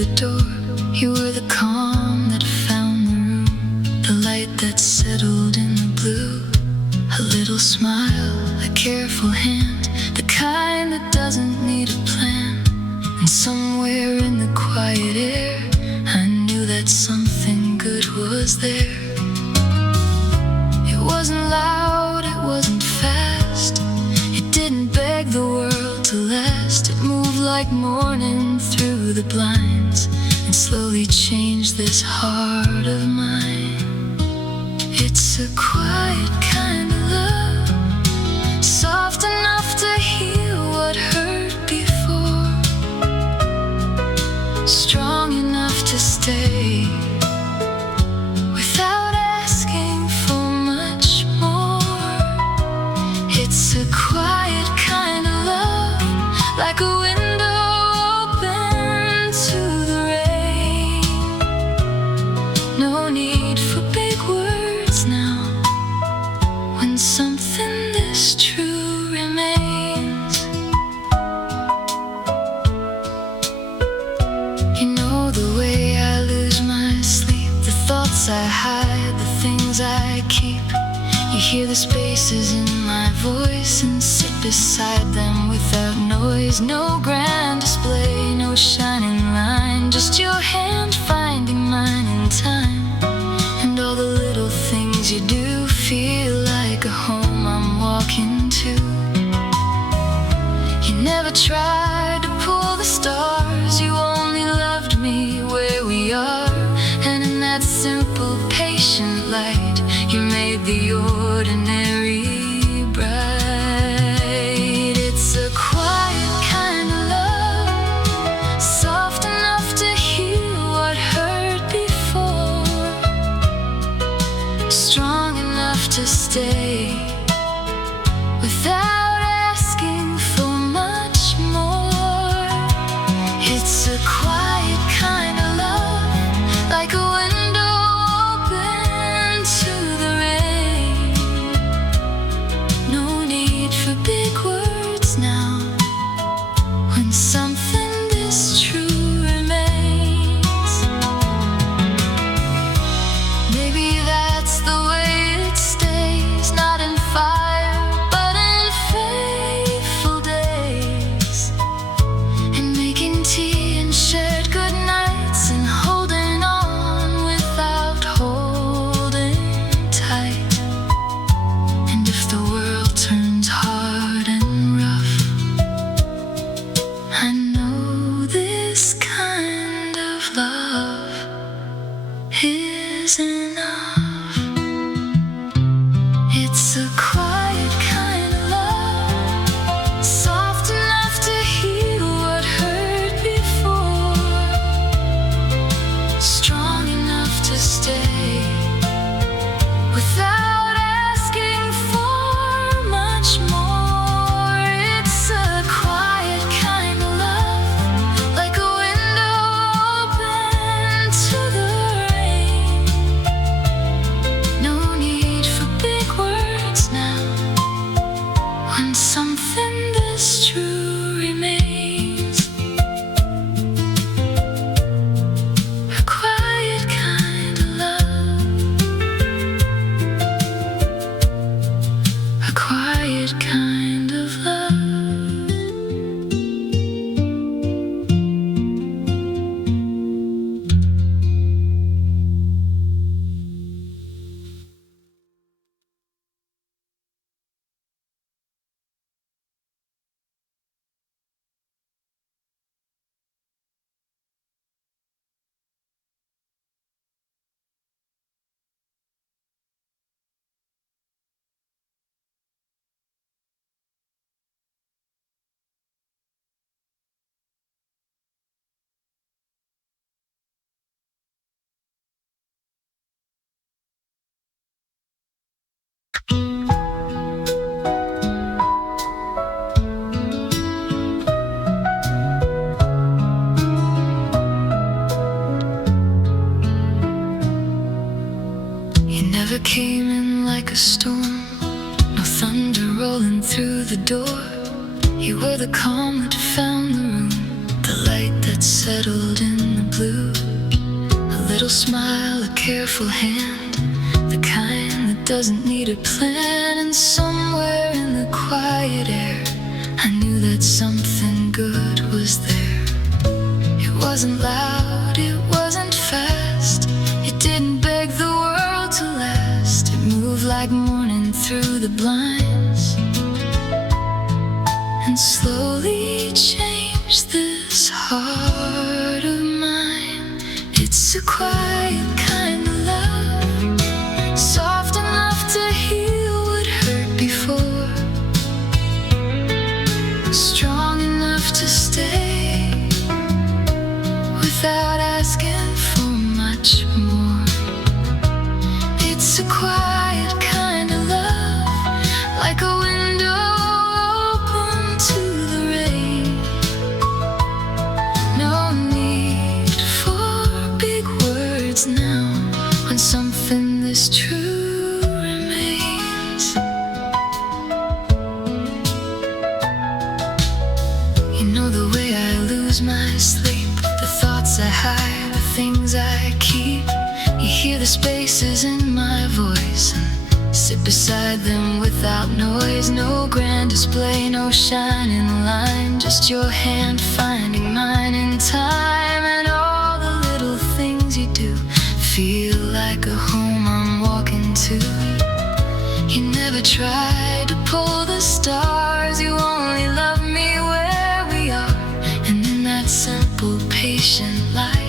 the door. You were the calm that found the room, the light that settled in the blue. A little smile, a careful hand, the kind that doesn't need a plan. And somewhere in the quiet air, I knew that something good was there. It wasn't loud, it wasn't fast, it didn't beg the world to last. It moved like morning through the blinds and slowly changed this heart of mine. It's a quiet kind of love, soft enough to heal what hurt before, strong enough to stay without asking for much more. It's a quiet kind of love, like a window open to the rain. No need for big words now, when something this true remains. You know the way I lose my sleep, the thoughts I hide, the things I keep. You hear the spaces in my voice and sit beside them without noise. No grand display, no shining line, just your hand finding mine in time. And all the little things you do feel like a home I'm walking to. You never tried to pull the stars, you only loved me where we are. And in that simple, patient light, you made the ordinary bright. It's a quiet kind of love, soft enough to heal what hurt before, strong enough to stay without asking for much more. It's a quiet kind of love, like a window open to the rain. No need for big words now, when something this true remains. Maybe that's the way it stays, not in fire, but in faithful days, and making tea and shared good nights, and holding on without holding tight. And if the world turns hard and rough, I know this kind of love is enough. It's a quiet kind of love, soft enough to heal what hurt before, strong enough to stay without asking for much more. It's a quiet kind of love, like a window open to the rain. No need for big words now, when something this true remains. A quiet kind of love, a quiet kind of love. You never came in like a storm, no thunder rolling through the door. You were the calm that found the room, the light that settled in the blue. careful hand, the kind that doesn't need a plan. And somewhere in the quiet air, I knew that something good was there. It wasn't loud, it wasn't fast, it didn't beg the world to last. It moved like morning through the blinds, and slowly changed this heart of mine. It's a quiet kind of love, soft enough to heal what hurt before, strong enough to stay without asking for much more. It's a quiet kind of love, like a window open to the rain. No need for big words now, when something this true remains. You know the way I lose my sleep, the thoughts I hide, the things I keep. You hear the spaces in my voice and sit beside them without noise. No grand display, no shining line, just your hand finding mine in time. And all the little things you do feel like a home I'm walking to. You never tried to pull the stars, you only love me where we are, and in that simple, patient light.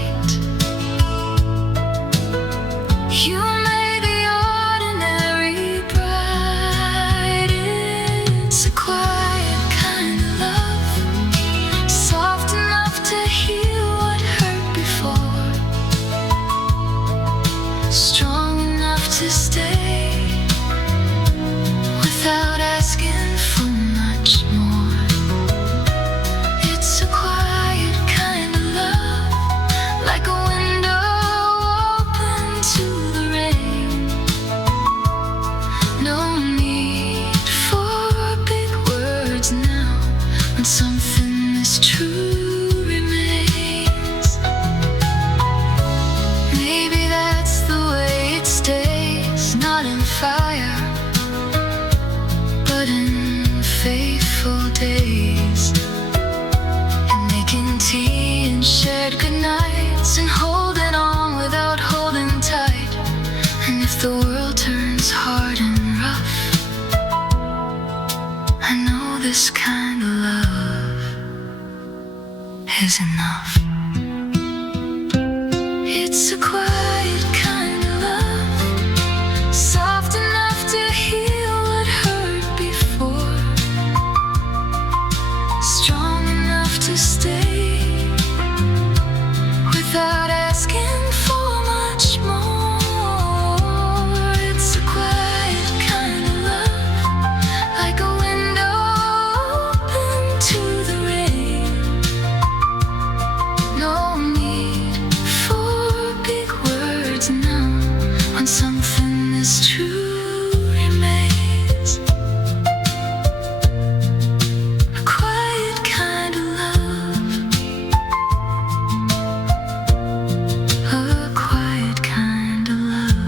You made the ordinary bright. It's a quiet kind of love, soft enough to heal what hurt before, strong enough to stay without asking for much more. It's a quiet kind of love, like a window open to the rain. No need for big words now, when something is true remains. Maybe that's the way it stays, not in fire, but in faithful days, and making tea and shared goodnights, and holding on without holding tight. And if the world turns hard and rough, I know this kind of love is enough. It's a quiet kind of love, soft enough to heal what hurt before, strong enough to stay without asking for much more. It's a quiet kind of love, like a window open to the rain. No need for big words now, when something is true remains. A quiet kind of love, a quiet kind of love.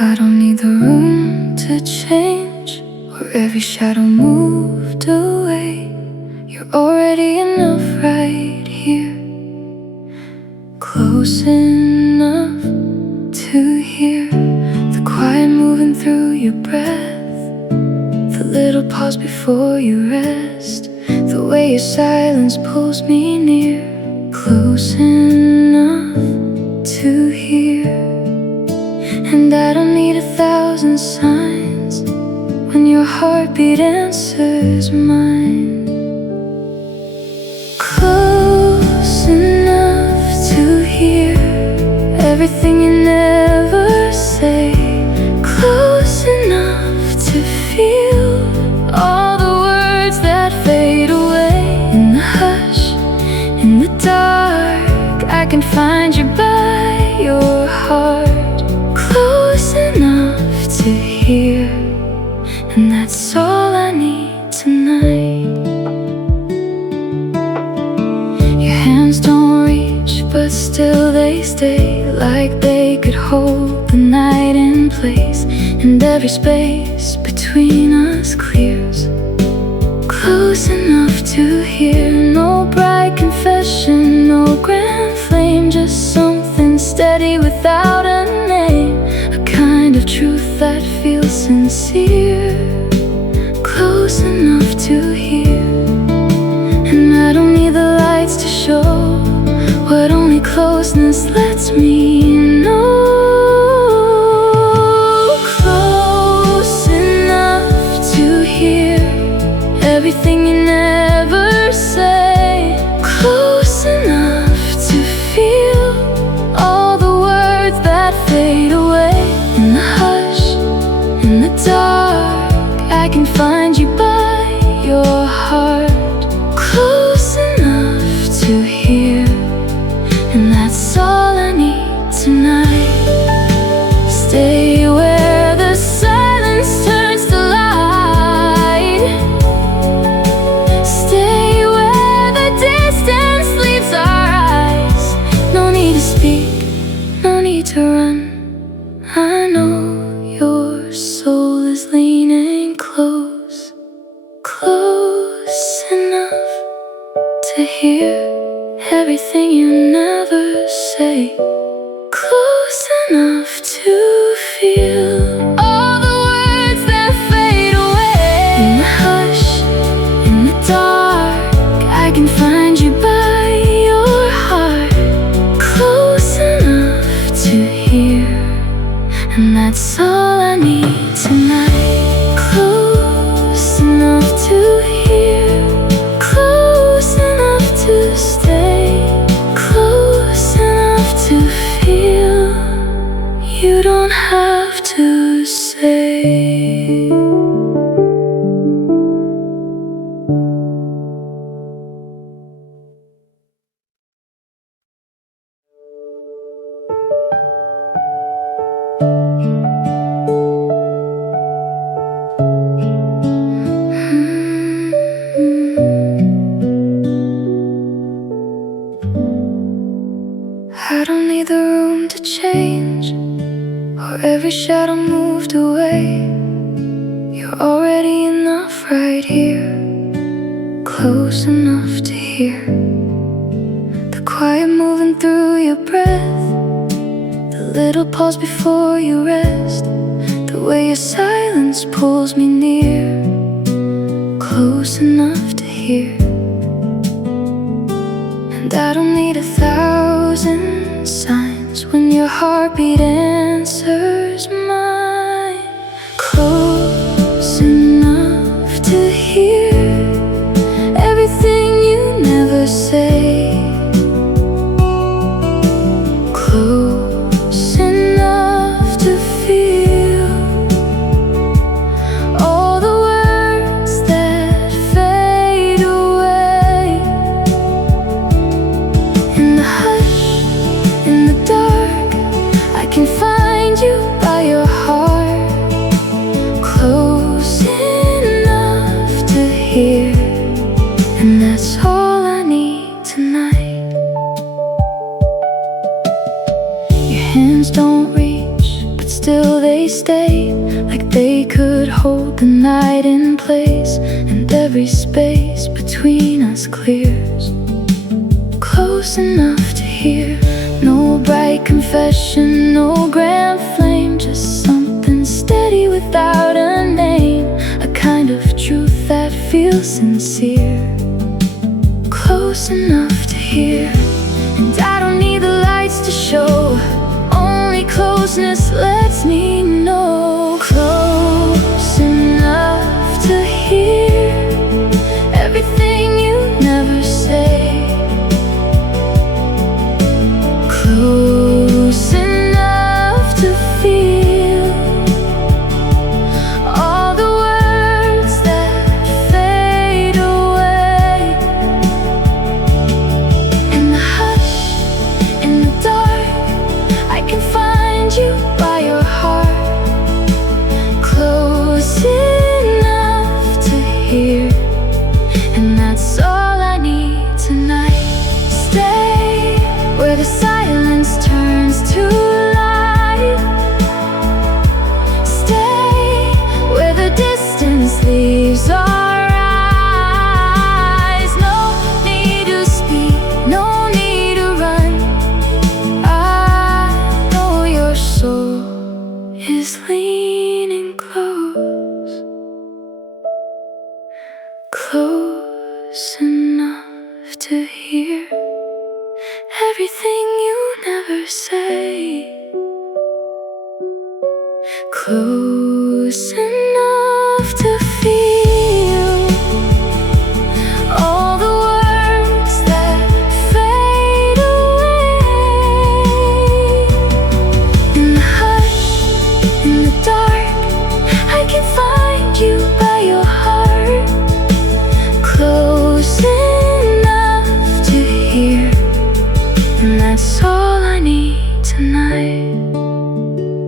I don't need the room to change, or every shadow moved away. You're already enough right here, close enough to hear the quiet moving through your breath, pause before you rest. The way your silence pulls me near, close enough to hear. And I don't need 1,000 signs when your heartbeat answers mine. Close enough to hear everything you never say. Close enough to feel all the words that fade away. In the hush, in the dark, I can find you by your heart. Close enough to hear, and that's all I need tonight. Your hands don't reach, but still they stay, like they could hold the night in place. And every space between us clears, close enough to hear. No bright confession, no grand flame, just something steady without a name. A kind of truth that feels sincere, close enough to hear. And I don't need the lights to show what only closeness lets me know. Everything you never say, close enough to feel all the words that fade away. In the hush, in the dark, I can find you by your heart. Close enough to hear, and that's all I need tonight. Stay where the silence turns to light. To run, I know your soul is leaning close, close enough to hear everything you never say, close enough to feel all the words that fade away. In the hush, in the dark, I can find you by your heart. Close enough to hear, and that's all I need tonight. Close enough to hear, close enough to stay, close enough to feel. You don't have to say. I don't need the room to change, or every shadow moved away. You're already enough right here, close enough to hear the quiet moving through your breath, the little pause before you rest, the way your silence pulls me near, close enough to hear. And I don't need 1,000 signs when your heartbeat answers mine. Close enough to hear everything you never say. Close enough to feel all the words that fade away. In the hush, in the dark, I can find you by your heart. Close enough to hear, and that's all I need tonight. Your hands don't reach, but still they stay, like they could hold the night in place. And every space between us clears, close enough to hear. No bright confession, no grand flame, just something steady without a name. A kind of truth sincere, close enough to hear. And I don't need the lights to show, only closeness lets me know. Close enough to hear everything you never say. Close enough to feel all the words that fade away. In the hush, in the dark, I can find you by your heart. Close enough to hear, and that's all I need tonight. Stay where the silence turns to light. Stay where the distance leaves our eyes. No need to speak, no need to run. I know your soul is leaning close, close enough to hear everything you never say. Close enough to feel all the words that fade away. In the hush, in the dark, I can find you by your heart. Close enough to hear, and that's all I need tonight.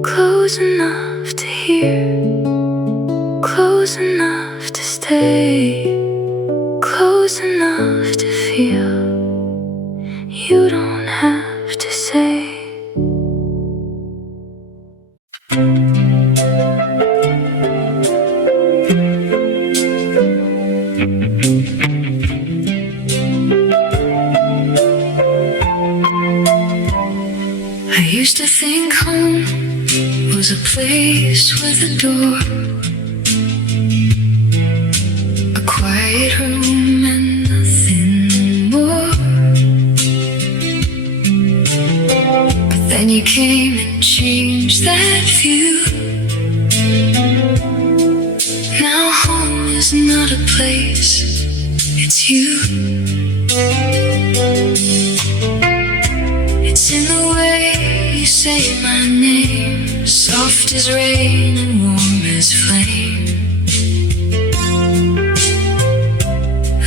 Close enough to hear, close enough to stay, close enough to feel. You don't have to say. I used to think home was a place with a door, a quiet room and nothing more. But then you came and changed that view. Now home is not a place, it's you. It's in the way you say my name, soft as rain and warm as flame.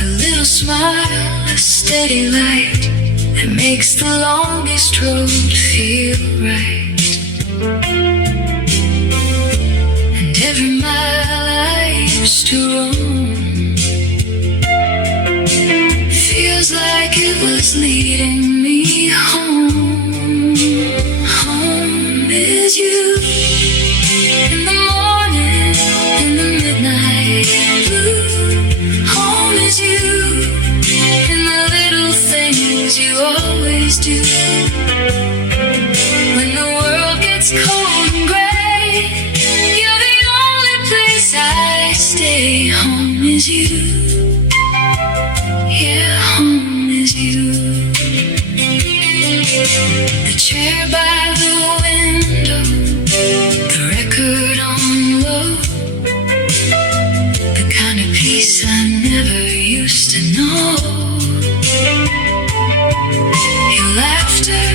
A little smile, a steady light that makes the longest road feel right. And every mile I used to roam feels like it was leading me home. Home is you. In the morning, in the midnight blue. Home is you. In the little things you always do. When the world gets cold and gray, you're the only place I stay. Home is you. Yeah, home is you. The chair by the window, the record on low, the kind of peace I never used to know. Your laughter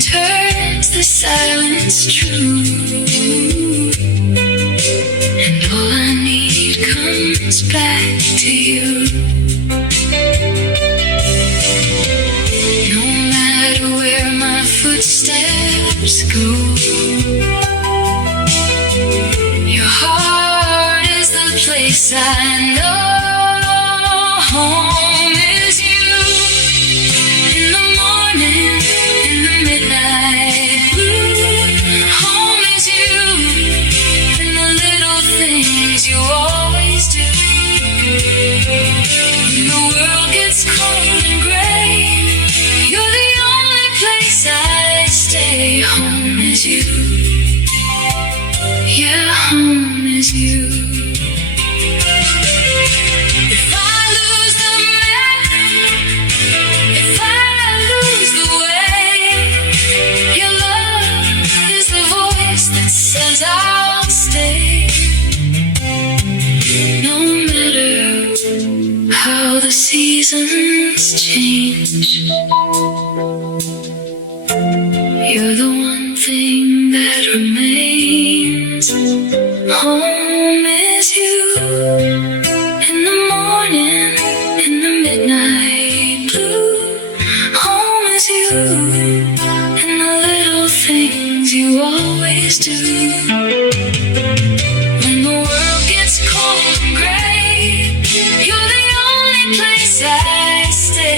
turns the silence true, and all I need comes back to you. No matter where my footsteps go, your heart is the place I know. Home is you. In the morning, in the midnight blue. Home is you. In the little things you always do. When the world gets cold and gray, you're the only place I stay. Home is you. 'cause I'll stay. No matter how the seasons change, you're the one thing that remains. Home is you. In the morning, in the midnight blue. Home is you. In the little things you always do. When the world gets cold and gray, you're the only place I stay.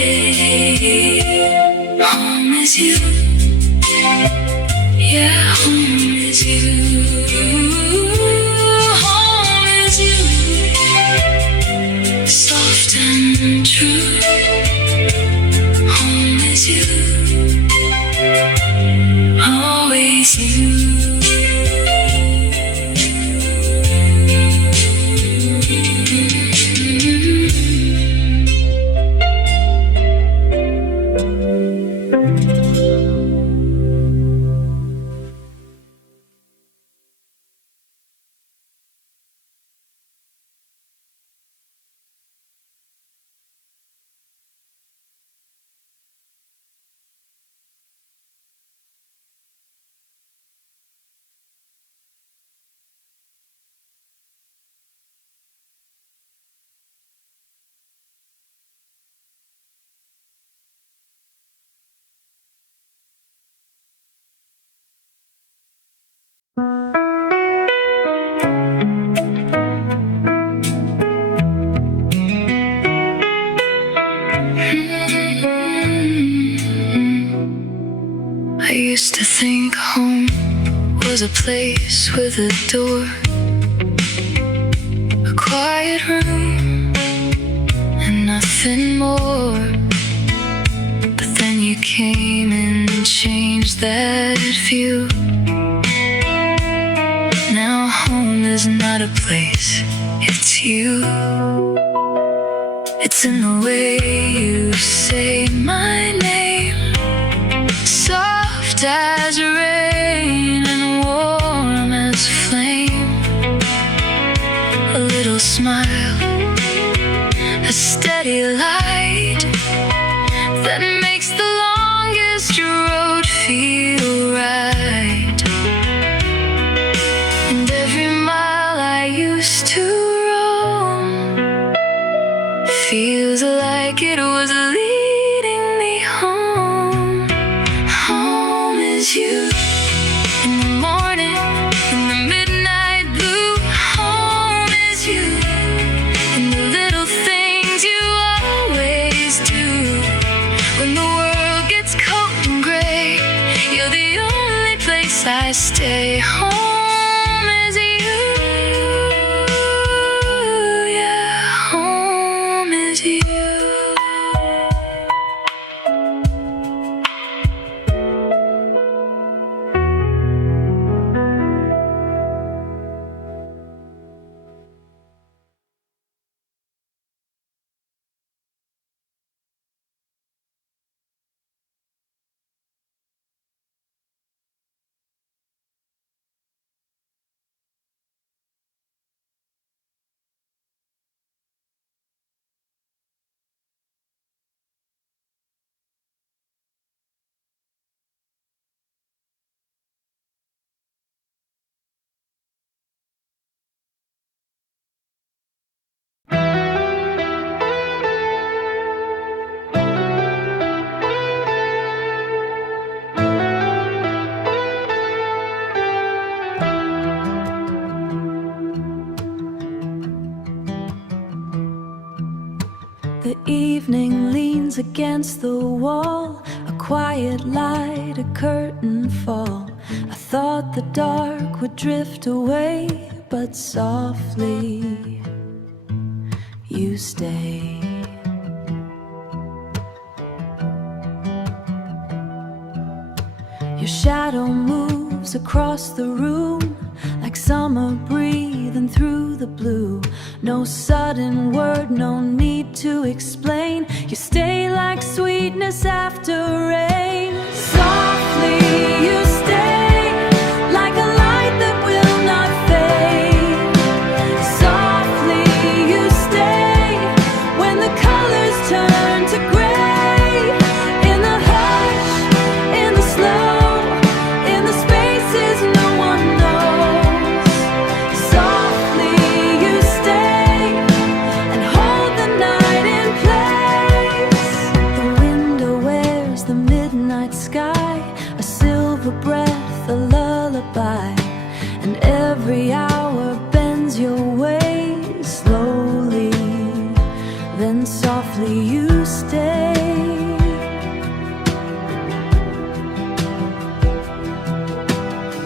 Home is you. Yeah, home is you. Home is you. Soft and true. Home is you. Always you. I used to think home was a place with a door, a quiet room, and nothing more. But then you came and changed that view. Now home is not a place, it's you. It's in the way you say my name, soft as rain and warm as flame. A little smile, a steady light that makes the longest road feel right. And every mile I used to roam feels like it was leading me home. Home is you. In the morning, in the midnight blue. Home is you. In the little things you always do. When the world gets cold and gray, you're the only place I stay. Home is you. Yeah, home is you. The evening leans against the wall, a quiet light, a curtain fall. I thought the dark would drift away, but softly you stay. Your shadow moves across the room like summer breathing through the blue. No sudden word, no need to explain. You stay like sweetness after rain. Softly you stay, like a light that will and every hour bends your way. Slowly, then softly you stay.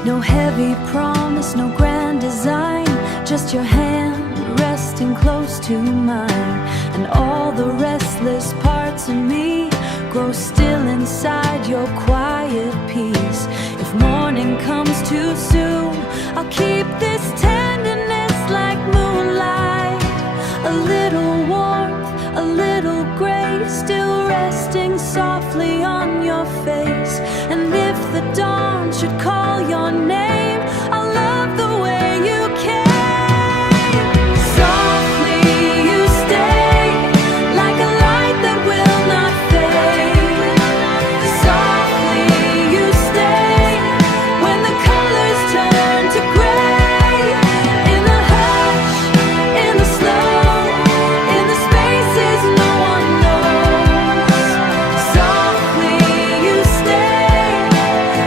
No heavy promise, no grand design, just your hand resting close to mine. And all the restless parts of me grow still inside your quiet peace. If morning comes too soon, I'll keep this tenderness like moonlight. A little warmth, a little grace, still resting softly on your face. And if the dawn should call your name, I'll love the way you came. Softly you stay, like a light that will not fade. Softly you stay, when the colors turn to gray. In the hush, in the slow, in the spaces no one knows. Softly you stay,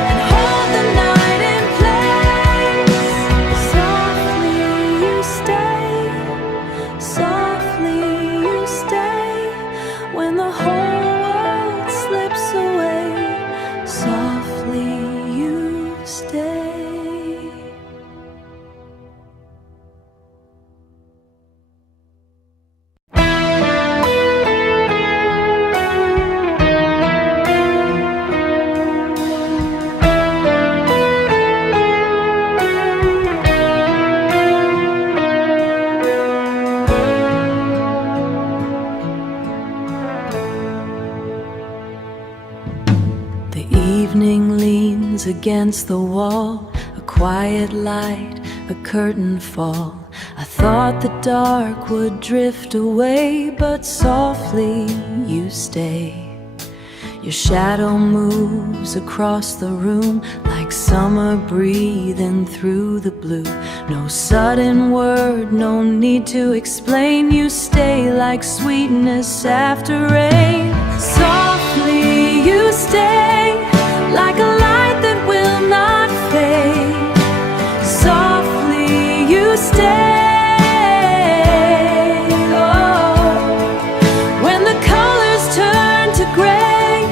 and hold the night in place. Softly you stay, softly you stay, when the whole world slips away. Softly you stay. The evening leans against the wall, a quiet light, a curtain fall. I thought the dark would drift away, but softly you stay. Your shadow moves across the room like summer breathing through the blue. No sudden word, no need to explain. You stay like sweetness after rain. Softly you stay, like a light that will not fade. Softly you stay. Oh, when the colors turn to gray,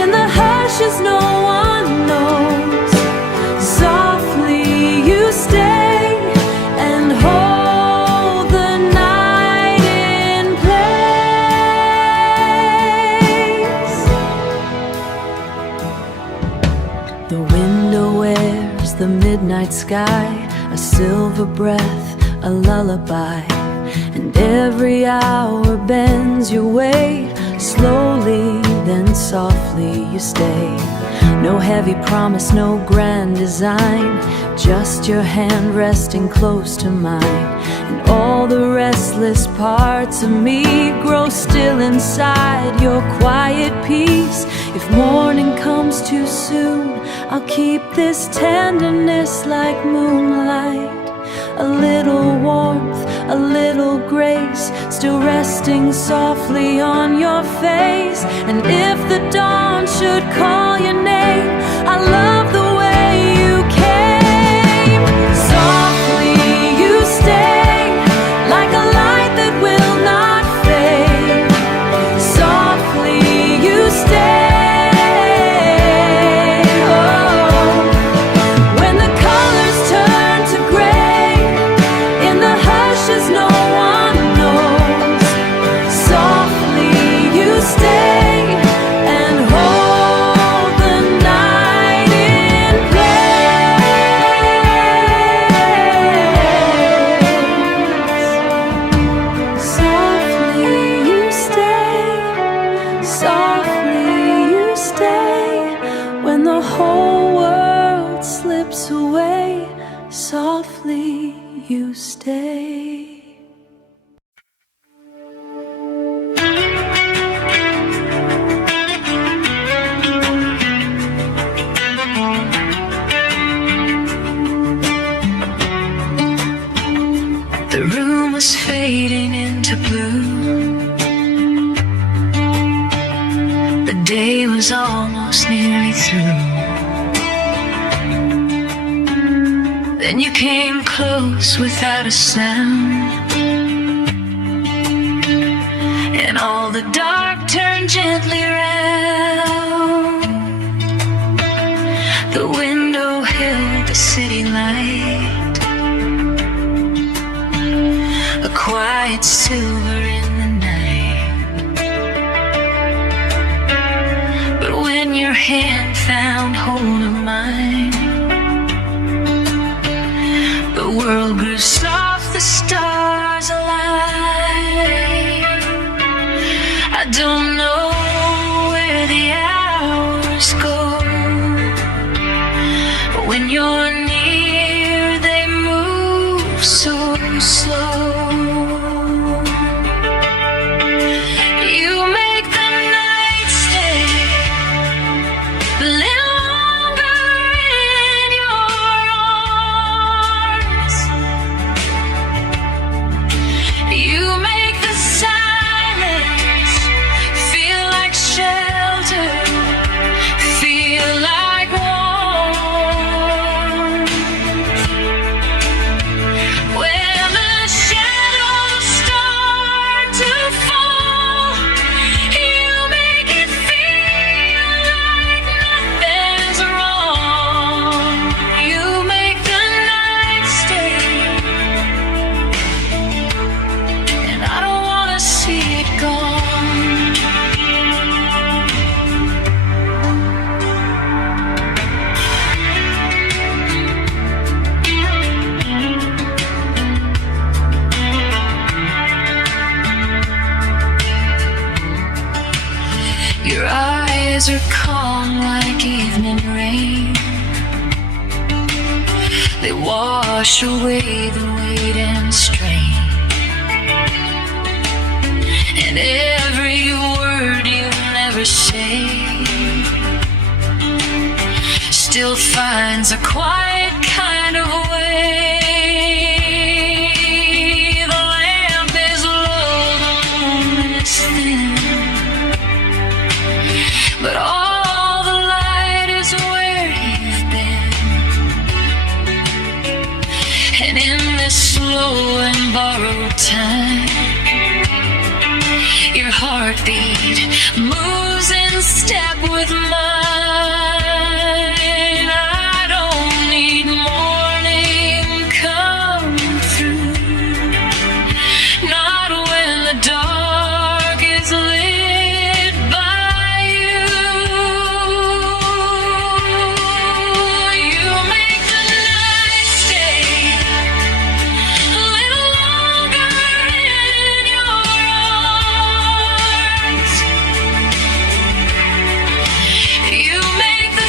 in the hushes no one knows. Softly you stay, and hold the night in place. The window wears the midnight sky, a silver breath, a lullaby. And every hour bends your way. Slowly, then softly you stay. No heavy promise, no grand design, just your hand resting close to mine. And all the restless parts of me grow still inside your quiet peace. If morning comes too soon, I'll keep this tenderness like moonlight. A little warmth, a little grace, still resting softly on your face. And if the dawn should call your name, I love the way you came. Softly you stay, like a light that will not fade. Softly you stay. Oh, when the colors turn to gray, in the hushes no one knows. Softly you stay, and hold the night in place. Softly you stay, softly you stay, when the whole world slips away. Softly you stay. The room was fading into blue. The day was almost nearly through. Then you came close without a sound, and all the dark turned gently round. The window held the city light, a quiet silver in the night. But when your hand found hold of mine, the world grew soft, the stars aligned. I don't know where the hours go, but when you're near, they move so slow. You make the night stay a little longer in your arms. You make the silence feel like shelter, feel like warmth. When the shadows start to fall, you make it feel like nothing's wrong. You make the night stay, and I don't wanna see it gone. Your eyes are calm like evening rain. They wash away the weight and strain, and every word you never say still finds a quiet kind of way. The lamp is low, the moon is thin, but all the light is where you've been. And in this slow and borrowed time, your heartbeat moves in step with mine. I don't need morning come through, not when the dark is lit by you. You make the night stay a little longer in your arms. You make the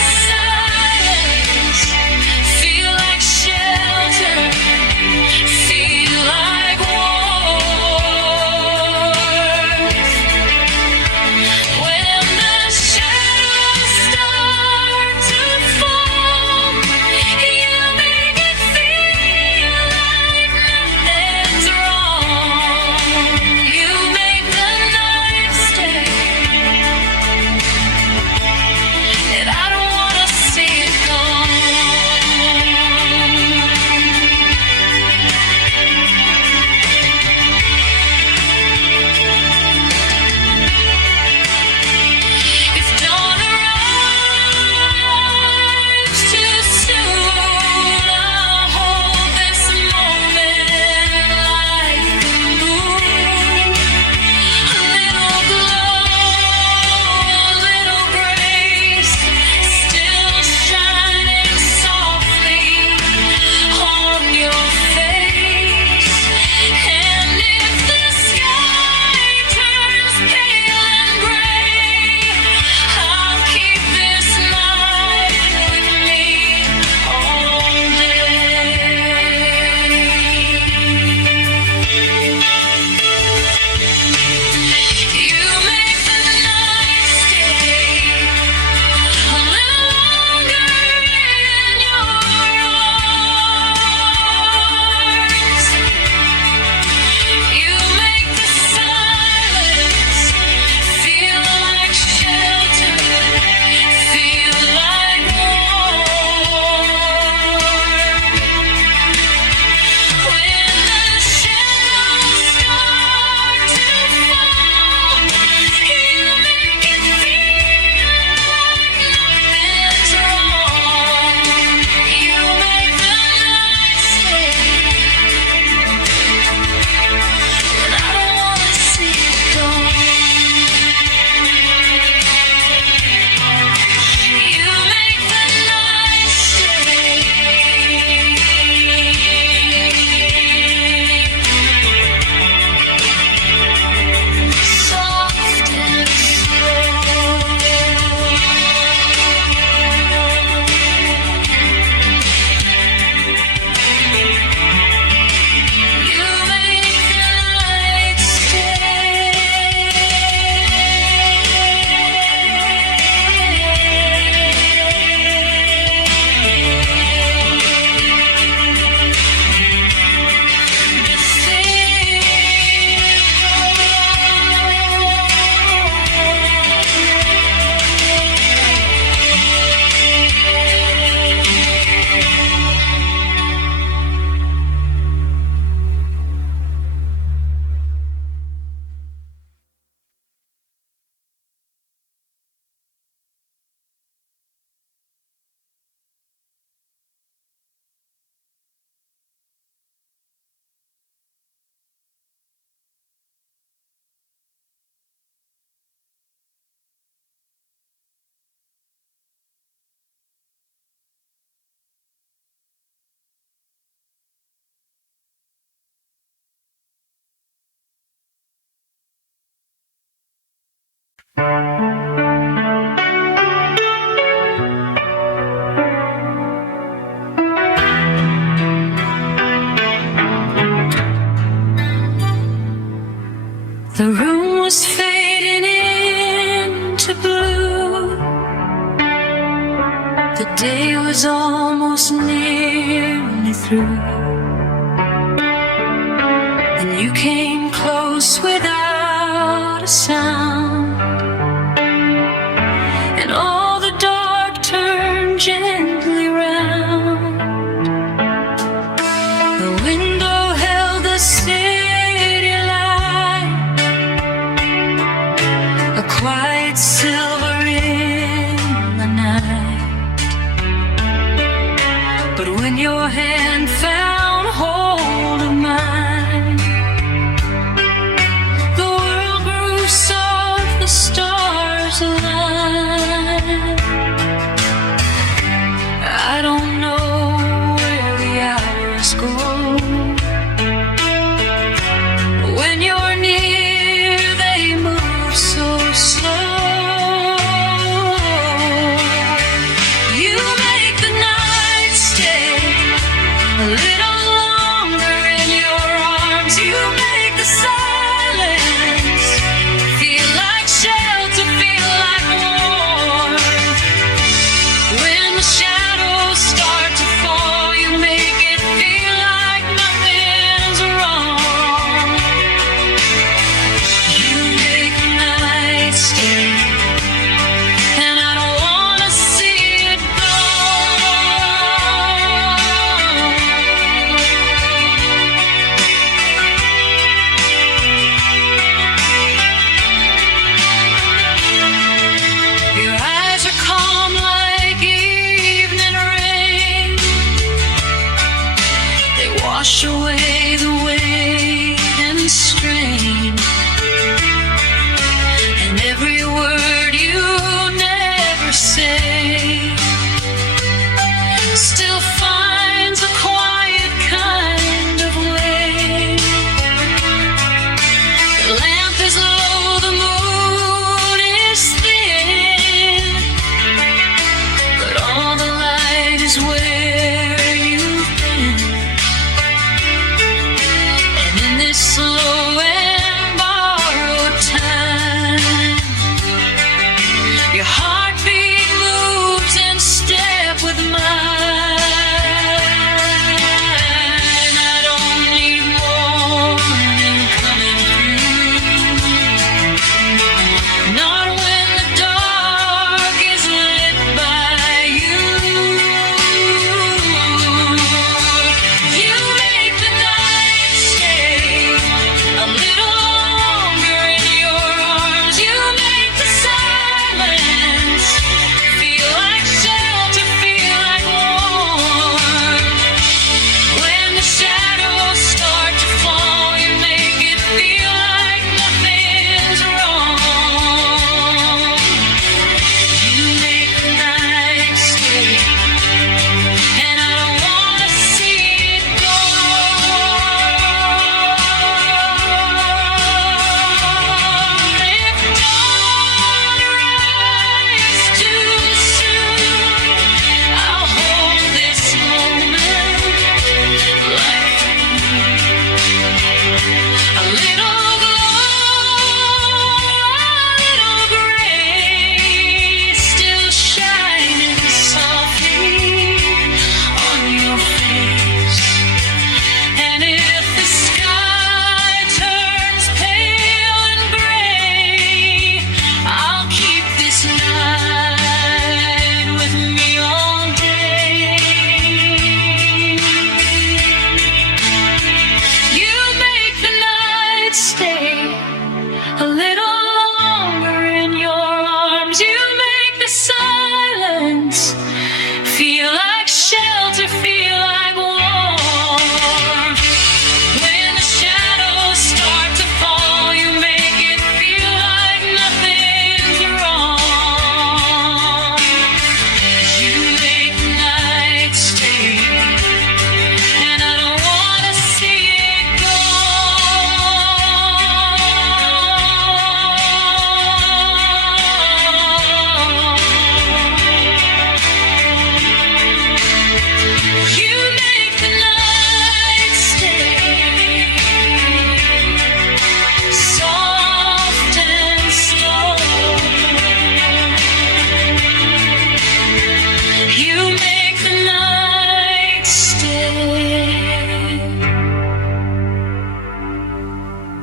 through. Then you came close without a sound, and all the dark turned gently round. The window held the city light, a quiet silver in the night. But when your hand found hold of mine, the world grew soft, the stars aligned. I don't know where the hours go. When you're near, they move so slow. You make the night stay a little longer in your arms. You make the silence feel like shelter, feel like warmth. When the shadows start to fall, you make it feel like nothing's wrong. You make the night stay, and I don't wanna see it gone. Your eyes are calm like evening rain. They wash away the weight and strain, and every word you never say still finds a quiet kind of way. The lamp is low, the moon is thin, but all the light is where you've been. And in this slow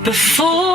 Before